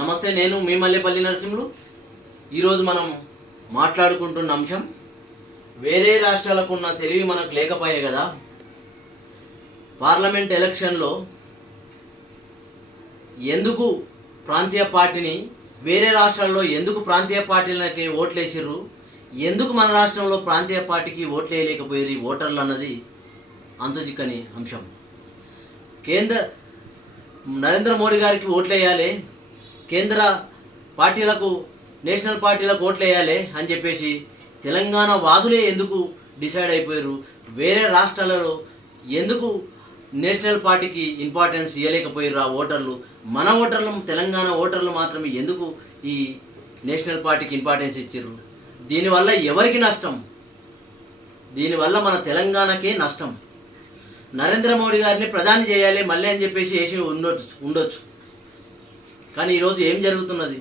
నమస్తే నేను మీ మల్లెపల్లి నరసింహుడు. ఈరోజు మనం మాట్లాడుకుంటున్న అంశం వేరే రాష్ట్రాలకు ఉన్న తెలివి మనకు లేకపోయే కదా. పార్లమెంట్ ఎలక్షన్లో ఎందుకు ప్రాంతీయ పార్టీని వేరే రాష్ట్రాల్లో ఎందుకు ప్రాంతీయ పార్టీలకి ఓట్లేసిర్రు ఎందుకు మన రాష్ట్రంలో ప్రాంతీయ పార్టీకి ఓట్లు వేయలేకపోయారు ఓటర్లు అన్నది అంతుచిక్కని అంశం. కేంద్ర నరేంద్ర మోడీ గారికి ఓట్లు వేయాలి కేంద్ర పార్టీలకు నేషనల్ పార్టీలకు ఓట్లు వేయాలి అని చెప్పేసి తెలంగాణ వాదులే ఎందుకు డిసైడ్ అయిపోయారు? వేరే రాష్ట్రాలలో ఎందుకు నేషనల్ పార్టీకి ఇంపార్టెన్స్ ఇవ్వలేకపోయారు ఆ ఓటర్లు? మన ఓటర్లు తెలంగాణ ఓటర్లు మాత్రమే ఎందుకు ఈ నేషనల్ పార్టీకి ఇంపార్టెన్స్ ఇచ్చారు? దీనివల్ల ఎవరికి నష్టం? దీనివల్ల మన తెలంగాణకే నష్టం. నరేంద్ర మోడీ గారిని ప్రధాని చేయాలి మళ్ళీ అని చెప్పేసి వేసి ఉండొచ్చు ఉండొచ్చు. కానీ ఈరోజు ఏం జరుగుతున్నది?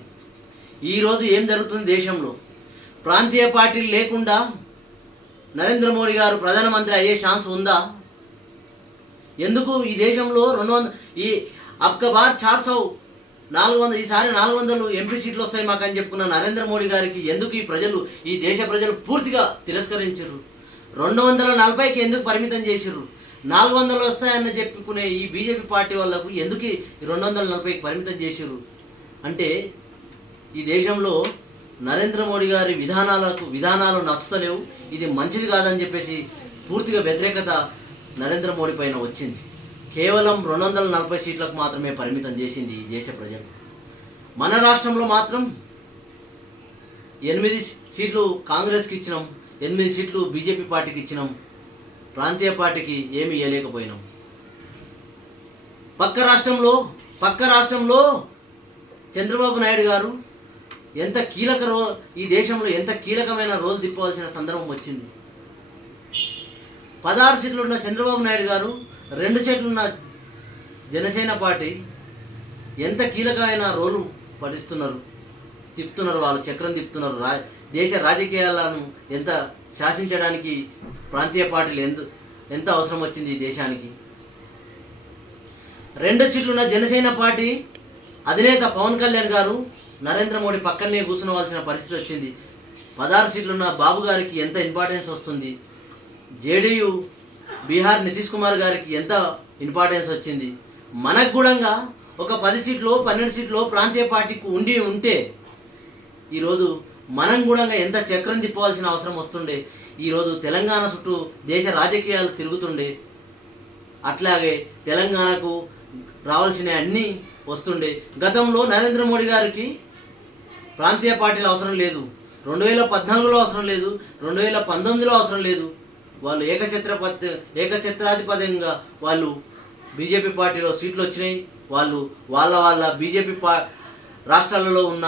ఈరోజు ఏం జరుగుతుంది దేశంలో? ప్రాంతీయ పార్టీలు లేకుండా నరేంద్ర మోడీ గారు ప్రధానమంత్రి అయ్యే ఛాన్స్ ఉందా? ఎందుకు ఈ దేశంలో రెండు వంద ఈ అబ్కబార్ చార్సౌ చార్ సౌ నాలుగు వందలు ఈసారి నాలుగు వందలు ఎంపీ సీట్లు వస్తాయి మాకు అని చెప్పుకున్న నరేంద్ర మోడీ గారికి ఎందుకు ఈ ప్రజలు ఈ దేశ ప్రజలు పూర్తిగా తిరస్కరించరు? రెండు వందల నలభైకి ఎందుకు పరిమితం చేసిర్రు? నాలుగు వందలు వస్తాయని చెప్పుకునే ఈ బీజేపీ పార్టీ వాళ్ళకు ఎందుకు రెండు వందల నలభైకి పరిమితం చేసిర్రు? అంటే ఈ దేశంలో నరేంద్ర మోడీ గారి విధానాలకు విధానాలు నచ్చుతలేవు ఇది మంచిది కాదని చెప్పేసి పూర్తిగా వ్యతిరేకత నరేంద్ర మోడీ పైన వచ్చింది. కేవలం రెండు వందల నలభై సీట్లకు మాత్రమే పరిమితం చేసింది ఈ దేశ ప్రజలు. మన రాష్ట్రంలో మాత్రం ఎనిమిది సీట్లు కాంగ్రెస్కి ఇచ్చినాం ఎనిమిది సీట్లు బీజేపీ పార్టీకి ఇచ్చినాం. ప్రాంతీయ పార్టీకి ఏమీ ఇవ్వలేకపోయినాం పక్క రాష్ట్రంలో పక్క రాష్ట్రంలో చంద్రబాబు నాయుడు గారు ఎంత కీలక రో ఈ దేశంలో ఎంత కీలకమైన రోల్ తిప్పవలసిన సందర్భం వచ్చింది. పదహారు సీట్లు ఉన్న చంద్రబాబు నాయుడు గారు రెండు సీట్లున్న జనసేన పార్టీ ఎంత కీలకమైన రోలు పఠిస్తున్నారు తిప్పుతున్నారు వాళ్ళు చక్రం తిప్పుతున్నారు రా దేశ రాజకీయాలను ఎంత శాసించడానికి ప్రాంతీయ పార్టీలు ఎంత ఎంత అవసరం వచ్చింది ఈ దేశానికి? రెండు సీట్లున్న జనసేన పార్టీ అధినేత పవన్ కళ్యాణ్ గారు నరేంద్ర మోడీ పక్కనే కూర్చునవలసిన పరిస్థితి వచ్చింది. పదహారు సీట్లున్న బాబు గారికి ఎంత ఇంపార్టెన్స్ వస్తుంది? జేడీయూ బీహార్ నితీష్ కుమార్ గారికి ఎంత ఇంపార్టెన్స్ వచ్చింది? మనకు కూడా ఒక పది సీట్లు పన్నెండు సీట్లు ప్రాంతీయ పార్టీకి ఉండి ఉంటే ఈరోజు మనం కూడా ఎంత చక్రం తిప్పవలసిన అవసరం వస్తుండే? ఈరోజు తెలంగాణ చుట్టూ దేశ రాజకీయాలు తిరుగుతుండే. అట్లాగే తెలంగాణకు రావాల్సిన అన్నీ వస్తుండే. గతంలో నరేంద్ర మోడీ గారికి ప్రాంతీయ పార్టీలు అవసరం లేదు. రెండు వేల పద్నాలుగులో అవసరం లేదు. రెండు వేల పంతొమ్మిదిలో అవసరం లేదు. వాళ్ళు ఏకఛత్రపతి ఏకఛత్రాధిపత్యంగా వాళ్ళు బీజేపీ పార్టీలో సీట్లు వచ్చినాయి. వాళ్ళు వాళ్ళ వాళ్ళ బీజేపీ పా రాష్ట్రాలలో ఉన్న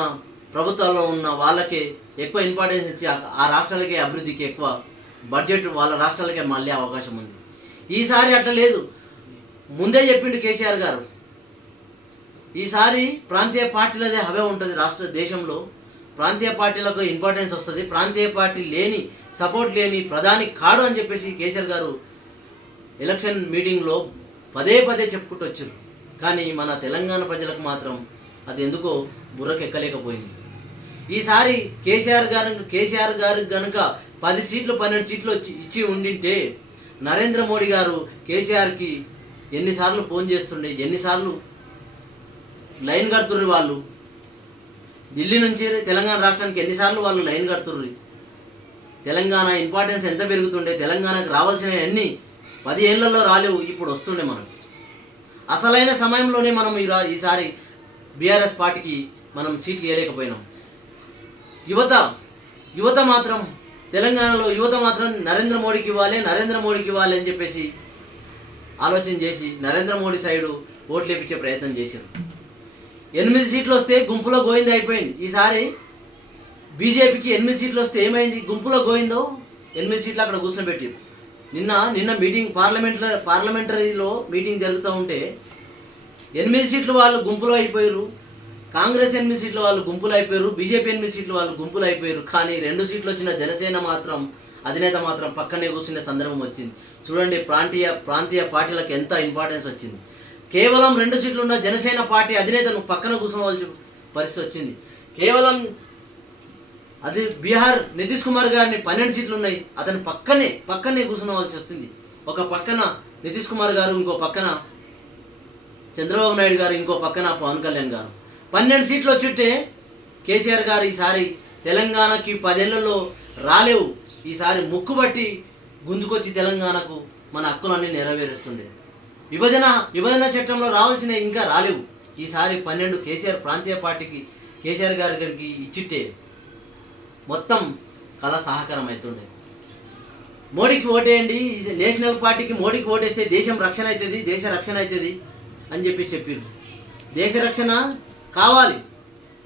ప్రభుత్వాల్లో ఉన్న వాళ్ళకే ఎక్కువ ఇంపార్టెన్స్ ఇచ్చి ఆ- రాష్ట్రాలకే అభివృద్ధికి ఎక్కువ బడ్జెట్ వాళ్ళ రాష్ట్రాలకే మళ్ళీ అవకాశం ఉంది. ఈసారి అట్లా లేదు. ముందే చెప్పిండు కేసీఆర్ గారు. ఈసారి ప్రాంతీయ పార్టీలదే హవే ఉంటుంది రాష్ట్ర దేశంలో. ప్రాంతీయ పార్టీలకు ఇంపార్టెన్స్ వస్తుంది. ప్రాంతీయ పార్టీ లేని సపోర్ట్ లేని ప్రధాని కాడు అని చెప్పేసి కేసీఆర్ గారు ఎలక్షన్ మీటింగ్లో పదే పదే చెప్పుకుంటూ వచ్చారు కానీ మన తెలంగాణ ప్రజలకు మాత్రం అది ఎందుకో బుర్రకెక్కలేకపోయింది. ఈసారి కేసీఆర్ గారు కేసీఆర్ గారు కనుక పది సీట్లు పన్నెండు సీట్లు ఇచ్చి ఉండింటే నరేంద్ర మోడీ గారు కేసీఆర్కి ఎన్నిసార్లు ఫోన్ చేస్తుండే ఎన్నిసార్లు లైన్ కడుతుర్రు వాళ్ళు? ఢిల్లీ నుంచి తెలంగాణ రాష్ట్రానికి ఎన్నిసార్లు వాళ్ళు లైన్ కడుతుర్రు? తెలంగాణ ఇంపార్టెన్స్ ఎంత పెరుగుతుండే తెలంగాణకు రావాల్సిన అన్ని పది ఏళ్ళలో రాలేవు ఇప్పుడు వస్తుండే మనకు. అసలైన సమయంలోనే మనం ఈ ఈసారి బీఆర్ఎస్ పార్టీకి మనం సీట్లు ఇవ్వలేకపోయినాం యువత యువత మాత్రం తెలంగాణలో యువత మాత్రం నరేంద్ర మోడీకి ఇవ్వాలి నరేంద్ర మోడీకి ఇవ్వాలి అని చెప్పేసి ఆలోచన చేసి నరేంద్ర మోడీ సైడు ఓట్లు వేపించే ప్రయత్నం చేశారు. ఎనిమిది సీట్లు వస్తే గుంపులో గోయింది అయిపోయింది. ఈసారి బీజేపీకి ఎనిమిది సీట్లు వస్తే ఏమైంది? గుంపులో గోయిందో ఎనిమిది సీట్లు అక్కడ కూర్చోబెట్టి నిన్న నిన్న మీటింగ్ పార్లమెంట్లో పార్లమెంటరీలో మీటింగ్ జరుగుతూ ఉంటే ఎనిమిది సీట్లు వాళ్ళు గుంపులో అయిపోయారు కాంగ్రెస్ ఎనిమిది సీట్లు వాళ్ళు గుంపులు అయిపోయారు బీజేపీ ఎనిమిది సీట్లు వాళ్ళు గుంపులు అయిపోయారు. కానీ రెండు సీట్లు వచ్చిన జనసేన మాత్రం అధినేత మాత్రం పక్కనే కూర్చునే సందర్భం వచ్చింది. చూడండి ప్రాంతీయ ప్రాంతీయ పార్టీలకు ఎంత ఇంపార్టెన్స్ వచ్చింది. కేవలం రెండు సీట్లు ఉన్న జనసేన పార్టీ అధినేతను పక్కన కూర్చోవలసిన పరిస్థితి వచ్చింది. కేవలం అది బీహార్ నితీష్ కుమార్ గారిని పన్నెండు సీట్లు ఉన్నాయి అతని పక్కనే పక్కనే కూర్చునవలసి వస్తుంది. ఒక పక్కన నితీష్ కుమార్ గారు ఇంకో పక్కన చంద్రబాబు నాయుడు గారు ఇంకో పక్కన పవన్ కళ్యాణ్ గారు. పన్నెండు సీట్లు వచ్చింటే కేసీఆర్ గారు ఈసారి తెలంగాణకి పదేళ్ళలో రాలేవు. ఈసారి ముక్కుబట్టి గుంజుకొచ్చి తెలంగాణకు మన హక్కులన్నీ నెరవేరుస్తుండే. విభజన విభజన చట్టంలో రావాల్సిన ఇంకా రాలేవు. ఈసారి పన్నెండు కేసీఆర్ ప్రాంతీయ పార్టీకి కేసీఆర్ గారి గారికి ఇచ్చిట్టే మొత్తం కళ సహకారం అవుతుండే మోడీకి ఓటేయండి ఈ నేషనల్ పార్టీకి మోడీకి ఓటేస్తే దేశం రక్షణ అవుతుంది దేశ రక్షణ అవుతుంది అని చెప్పి చెప్పారు దేశ రక్షణ కావాలి.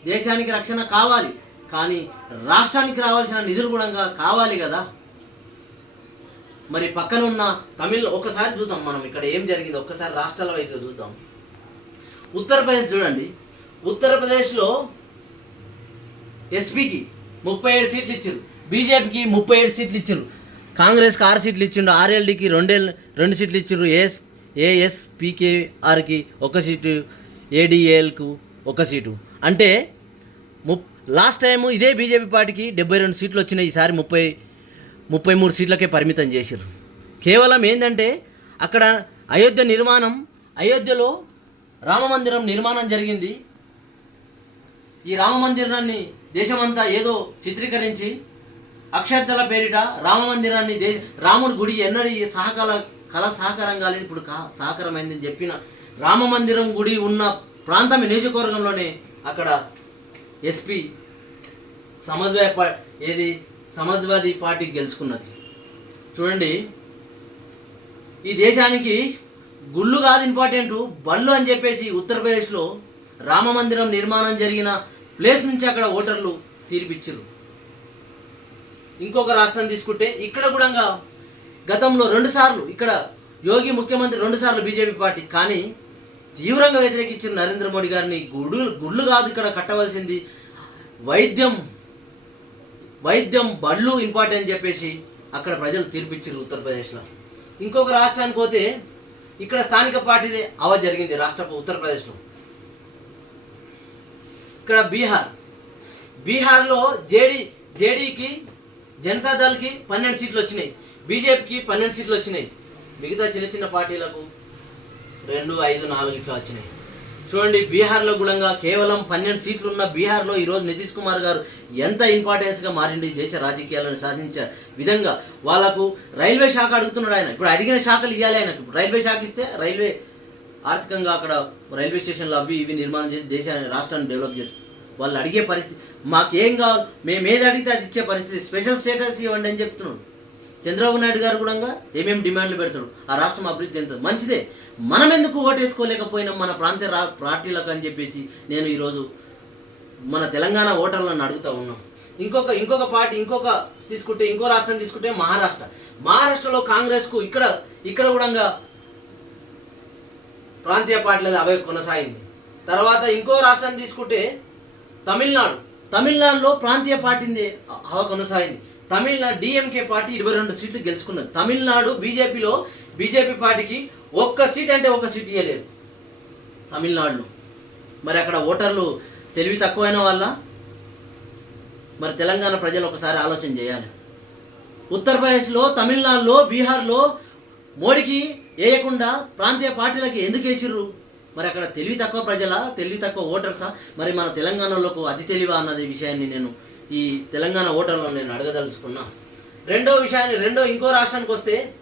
దేశానికి రక్షణ కావాలి. కానీ రాష్ట్రానికి రావాల్సిన నిధులు కూడా కావాలి కదా. మరి పక్కన ఉన్న తమిళ్ ఒకసారి చూద్దాం మనం ఇక్కడ ఏం జరిగింది. ఒక్కసారి రాష్ట్రాల వైపు చూద్దాం. ఉత్తరప్రదేశ్ చూడండి. ఉత్తరప్రదేశ్లో ఎస్పీకి ముప్పై ఏడు సీట్లు ఇచ్చారు. బీజేపీకి ముప్పై ఏడు సీట్లు ఇచ్చారు. కాంగ్రెస్కి ఆరు సీట్లు ఇచ్చిండు ఆర్ఎల్డీకి రెండేళ్ళు రెండు సీట్లు ఇచ్చారు ఏఎస్ ఏఎస్పీకేఆర్కి ఒక సీటు ఏడిఏఎల్కు ఒక సీటు. అంటే ముప్ లాస్ట్ టైం ఇదే బీజేపీ పార్టీకి డెబ్బై రెండు సీట్లు వచ్చినాయి ఈసారి ముప్పై ముప్పై మూడు సీట్లకే పరిమితం చేశారు కేవలం ఏంటంటే అక్కడ అయోధ్య నిర్మాణం అయోధ్యలో రామమందిరం నిర్మాణం జరిగింది. ఈ రామ మందిరాన్ని దేశమంతా ఏదో చిత్రీకరించి అక్షంతల పేరిట రామ మందిరాన్ని దే రాముడి గుడి ఎన్నడి సహకార కళ సహకారం కాలేదు. ఇప్పుడు కా సహకారమైందని చెప్పిన రామ మందిరం గుడి ఉన్న ప్రాంతం నియోజకవర్గంలోనే అక్కడ ఎస్పీ సమాజ్వాదీ పా ఏది? సమాజ్వాదీ పార్టీ గెలుచుకున్నది. చూడండి. ఈ దేశానికి గుళ్ళు కాదు ఇంపార్టెంట్ బళ్ళు అని చెప్పేసి ఉత్తరప్రదేశ్లో రామ మందిరం నిర్మాణం జరిగిన ప్లేస్ నుంచి అక్కడ ఓటర్లు తీర్పిచ్చారు. ఇంకొక రాష్ట్రం తీసుకుంటే ఇక్కడ కూడా గతంలో రెండుసార్లు ఇక్కడ యోగి ముఖ్యమంత్రి రెండు సార్లు బీజేపీ పార్టీ కానీ తీవ్రంగా వ్యతిరేకించిన నరేంద్ర మోడీ గారిని గుడు గుళ్ళు కాదు ఇక్కడ కట్టవలసింది. వైద్యం వైద్యం బళ్ళు ఇంపార్టెంట్ అని చెప్పేసి అక్కడ ప్రజలు తీర్పిచ్చారు ఉత్తరప్రదేశ్లో. ఇంకొక రాష్ట్రానికి పోతే ఇక్కడ స్థానిక పార్టీదే అవ జరిగింది రాష్ట్ర ఉత్తరప్రదేశ్లో. ఇక్కడ బీహార్. బీహార్లో జేడీ జేడీకి జనతాదళ్కి పన్నెండు సీట్లు వచ్చినాయి. బీజేపీకి పన్నెండు సీట్లు వచ్చినాయి. మిగతా చిన్న చిన్న పార్టీలకు రెండు ఐదు నాలుగు ఇట్లా వచ్చినాయి. చూడండి బీహార్లో గుణంగా కేవలం పన్నెండు సీట్లు ఉన్న బీహార్లో ఈరోజు నితీష్ కుమార్ గారు ఎంత ఇంపార్టెన్స్గా మారింది దేశ రాజకీయాలను శాసించే విధంగా వాళ్ళకు రైల్వే శాఖ అడుగుతున్నాడు ఆయన. ఇప్పుడు అడిగిన శాఖలు ఇవ్వాలి ఆయనకు. ఇప్పుడు రైల్వే శాఖ ఇస్తే రైల్వే ఆర్థికంగా అక్కడ రైల్వే స్టేషన్లు అవి ఇవి నిర్మాణం చేసి దేశాన్ని రాష్ట్రాన్ని డెవలప్ చేసి వాళ్ళు అడిగే పరిస్థితి మాకేం కావాలి? మేము ఏది అడిగితే అది ఇచ్చే పరిస్థితి. స్పెషల్ స్టేటస్ ఇవ్వండి అని చెప్తున్నాడు. చంద్రబాబు నాయుడు గారు కూడా ఏమేమి డిమాండ్లు పెడతాడు? ఆ రాష్ట్రం అభివృద్ధి చెందుతుంది మంచిదే. మనం ఎందుకు ఓటేసుకోలేకపోయినాం మన ప్రాంతీయ రా పార్టీలకు అని చెప్పేసి నేను ఈరోజు మన తెలంగాణ ఓటర్లను అడుగుతా ఉన్నాం. ఇంకొక ఇంకొక పార్టీ ఇంకొక తీసుకుంటే ఇంకో రాష్ట్రం తీసుకుంటే మహారాష్ట్ర. మహారాష్ట్రలో కాంగ్రెస్కు ఇక్కడ ఇక్కడ కూడా ప్రాంతీయ పార్టీలది అవే కొనసాగింది. తర్వాత ఇంకో రాష్ట్రం తీసుకుంటే తమిళనాడు. తమిళనాడులో ప్రాంతీయ పార్టీంది హవ కొనసాగింది. తమిళనాడు డిఎంకే పార్టీ ఇరవై రెండు సీట్లు గెలుచుకున్నది. తమిళనాడు బీజేపీలో బీజేపీ పార్టీకి ఒక్క సీట్ అంటే ఒక సీట్ ఇవ్వలేదు తమిళనాడులో. మరి అక్కడ ఓటర్లు తెలివి తక్కువైన వల్ల మరి తెలంగాణ ప్రజలు ఒకసారి ఆలోచన చేయాలి. ఉత్తరప్రదేశ్లో తమిళనాడులో బీహార్లో మోడీకి వేయకుండా ప్రాంతీయ పార్టీలకి ఎందుకు వేసిర్రు? మరి అక్కడ తెలివి తక్కువ ప్రజల? తెలివి తక్కువ ఓటర్సా? మరి మన తెలంగాణలోకి అతి తెలివా అన్నది విషయాన్ని నేను ఈ తెలంగాణ ఓటర్లో నేను అడగదలుచుకున్నా. రెండో విషయాన్ని రెండో ఇంకో రాష్ట్రానికి వస్తే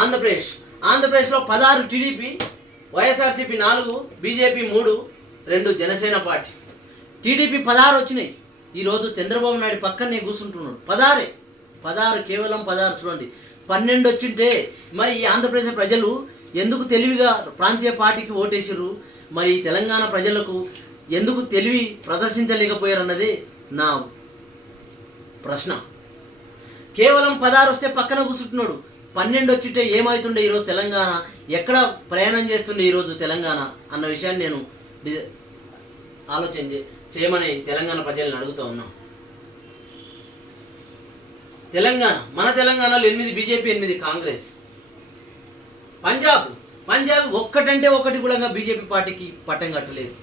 ఆంధ్రప్రదేశ్. ఆంధ్రప్రదేశ్లో పదహారు టీడీపీ వైఎస్ఆర్సీపీ నాలుగు బీజేపీ మూడు రెండు జనసేన పార్టీ. టీడీపీ పదహారు వచ్చినాయి. ఈరోజు చంద్రబాబు నాయుడు పక్కనే కూర్చుంటున్నాడు. పదహారే. పదహారు కేవలం పదహారు చూడండి. పన్నెండు వచ్చింటే మరి ఈ ఆంధ్రప్రదేశ్ ప్రజలు ఎందుకు తెలివిగా ప్రాంతీయ పార్టీకి ఓటేసారు మరి తెలంగాణ ప్రజలకు ఎందుకు తెలివి ప్రదర్శించలేకపోయారు అన్నది నా ప్రశ్న. కేవలం పదహారు వస్తే పక్కన కూర్చుంటున్నాడు. పన్నెండు వచ్చింటే ఏమవుతుండే ఈరోజు తెలంగాణ? ఎక్కడ ప్రయాణం చేస్తుండే ఈరోజు తెలంగాణ? అన్న విషయాన్ని నేను ఆలోచన చేయమని తెలంగాణ ప్రజలను అడుగుతూ ఉన్నాం. తెలంగాణ మన తెలంగాణలో ఎనిమిది బీజేపీ ఎనిమిది కాంగ్రెస్. పంజాబ్ పంజాబ్ ఒక్కటంటే ఒకటి కూడా బీజేపీ పార్టీకి పట్టం కట్టలేదు.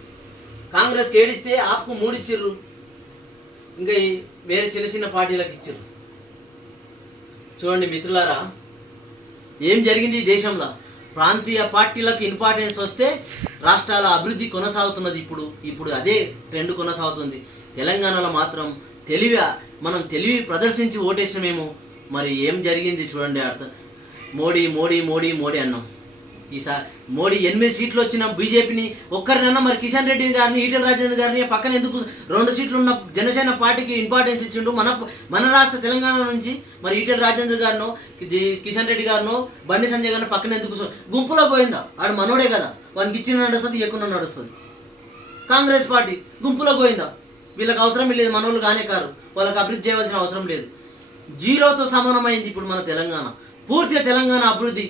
కాంగ్రెస్కి ఏడిస్తే ఆప్కు మూడిచ్చిర్రు. ఇంకా ఈ వేరే చిన్న చిన్న పార్టీలకు ఇచ్చిర్రు. చూడండి మిత్రులారా ఏం జరిగింది ఈ దేశంలో? ప్రాంతీయ పార్టీలకు ఇంపార్టెన్స్ వస్తే రాష్ట్రాల అభివృద్ధి కొనసాగుతున్నది ఇప్పుడు. ఇప్పుడు అదే ట్రెండ్ కొనసాగుతుంది. తెలంగాణలో మాత్రం తెలివి మనం తెలివి ప్రదర్శించి ఓటేసినమేమో. మరి ఏం జరిగింది చూడండి అర్థం. మోడీ మోడీ మోడీ మోడీ అన్నాం. ఈసారి మోడీ ఎనిమిది సీట్లు వచ్చిన బీజేపీని ఒక్కరినన్నా మరి కిషన్ రెడ్డి గారిని ఈటెల రాజేంద్ర గారిని పక్కన ఎందుకు రెండు సీట్లు ఉన్న జనసేన పార్టీకి ఇంపార్టెన్స్ ఇచ్చిండు. మన మన రాష్ట్ర తెలంగాణ నుంచి మరి ఈటెల రాజేంద్ర గారినో కిషన్ రెడ్డి గారినో బండి సంజయ్ గారిని పక్కన ఎందుకు గుంపులో పోయిందా? ఆడు మనోడే కదా. వానికి ఇచ్చిన నడుస్తుంది ఎక్కువ నడుస్తుంది. కాంగ్రెస్ పార్టీ గుంపులో పోయిందా? వీళ్ళకి అవసరం లేదు మనోళ్ళు కానే కారు. వాళ్ళకి అభివృద్ధి చేయవలసిన అవసరం లేదు. జీరోతో సమానమైంది ఇప్పుడు మన తెలంగాణ. పూర్తిగా తెలంగాణ అభివృద్ధి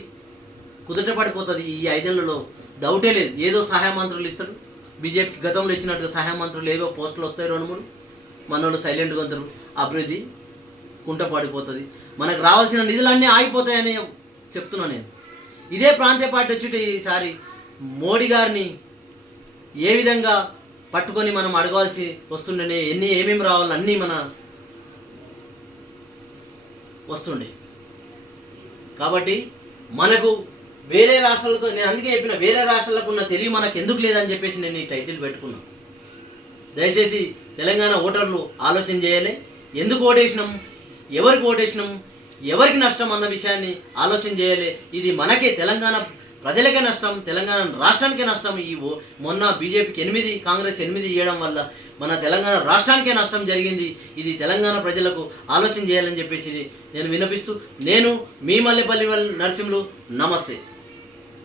కుదుట పడిపోతుంది ఈ ఐదేళ్ళలో. డౌటే లేదు. ఏదో సహాయ మంత్రులు ఇస్తాడు బీజేపీ గతంలో ఇచ్చినట్టుగా సహాయ మంత్రులు ఏవో పోస్టులు వస్తాయి రెండు మూడు. మనోళ్ళు సైలెంట్గా ఉంటారు. అభివృద్ధి కుంట పడిపోతుంది. మనకు రావాల్సిన నిధులన్నీ ఆగిపోతాయని చెప్తున్నా నేను. ఇదే ప్రాంతీయ పార్టీ వచ్చి ఈసారి మోడీ గారిని ఏ విధంగా పట్టుకొని మనం అడగాల్సి వస్తుండేనే ఎన్ని ఏమేమి రావాలి అన్నీ మన వస్తుండే. కాబట్టి మనకు వేరే రాష్ట్రాలతో నేను అందుకే చెప్పిన వేరే రాష్ట్రాలకు ఉన్న తెలివి మనకు ఎందుకు లేదని చెప్పేసి నేను ఈ టైటిల్ పెట్టుకున్నాను దయచేసి తెలంగాణ ఓటర్లు ఆలోచన చేయాలి. ఎందుకు ఓటేసినాం? ఎవరికి ఓటేసినాం? ఎవరికి నష్టం అన్న విషయాన్ని ఆలోచన చేయాలి. ఇది మనకే తెలంగాణ ప్రజలకే నష్టం తెలంగాణ రాష్ట్రానికే నష్టం. ఈ ఓ- మొన్న బీజేపీకి ఎనిమిది కాంగ్రెస్ ఎనిమిది ఇవ్వడం వల్ల మన తెలంగాణ రాష్ట్రానికే నష్టం జరిగింది. ఇది తెలంగాణ ప్రజలకు ఆలోచన చేయాలని చెప్పేసి నేను వినిపిస్తూ నేను మీ మల్లెపల్లి నరసింహులు నమస్తే.